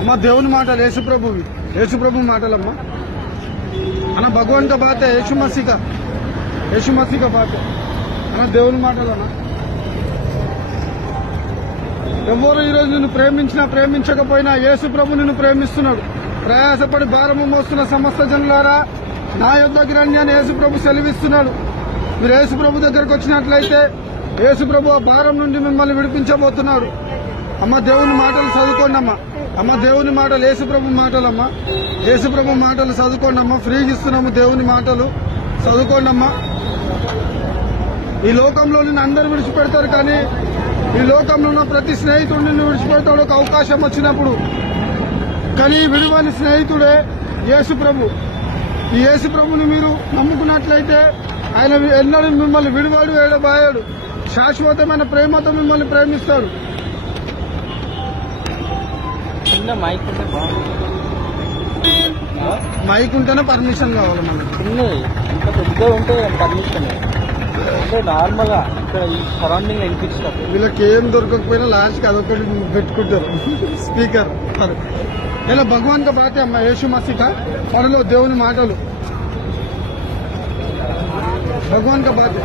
అమ్మ దేవుని మాటలు యేసుప్రభు మాటలమ్మా అన్న భగవాన్ కా బాత్ హై యేసు మసీహ్ కా బాత్ అన్న దేవుని మాటలన్నా ఎవరు ఈరోజు నిన్ను ప్రేమించినా ప్రేమించకపోయినా యేసు ప్రభు నిన్ను ప్రేమిస్తున్నాడు. ప్రయాసపడి భారము మోస్తున్న సమస్త జనులారా నా యొద్దకు రండి అని యేసు ప్రభు సెలవిస్తున్నాడు. మీరు యేసు ప్రభు దగ్గరకు వచ్చినట్లయితే యేసు ప్రభు ఆ భారం నుండి మిమ్మల్ని విడిపించబోతున్నాడు. అమ్మ దేవుని మాటలు చదువుకోండి అమ్మ దేవుని మాటలు యేసు ప్రభు మాటలమ్మా యేసు ప్రభు మాటలు చదువుకోండి అమ్మా. ఫ్రీగా ఇస్తున్నాము దేవుని మాటలు చదువుకోండి అమ్మా. ఈ లోకంలో నిన్ను అందరూ విడిచిపెడతారు, కానీ ఈ లోకంలో ఉన్న ప్రతి స్నేహితుడు నిన్ను విడిచిపెడతాడు ఒక అవకాశం వచ్చినప్పుడు. కానీ విలువని స్నేహితుడే యేసు ప్రభు. ఈ యేసు ప్రభుని మీరు నమ్ముకున్నట్లయితే ఆయన ఎన్నడూ మిమ్మల్ని విడివాడు ఏడబాయాడు. శాశ్వతమైన ప్రేమతో మిమ్మల్ని ప్రేమిస్తాడు. చిన్న మైక్ ఉంటే మైక్ ఉంటేనే పర్మిషన్ కావాలి మనకి. చిన్నది ఇంకా పెద్దగా ఉంటే పర్మిషన్ అంటే నార్మల్ గా ఇక్కడ ఈ సరౌండింగ్ వినిపిస్తారు. వీళ్ళకి ఏం దొరకకపోయినా లాస్ట్ కి అదొకటి పెట్టుకుంటారు స్పీకర్. ఇలా భగవాన్ కా బాతే అమ్మ యేసు మసీహ్ కా పడలో దేవుని మాటలు భగవాన్ కా బాతే.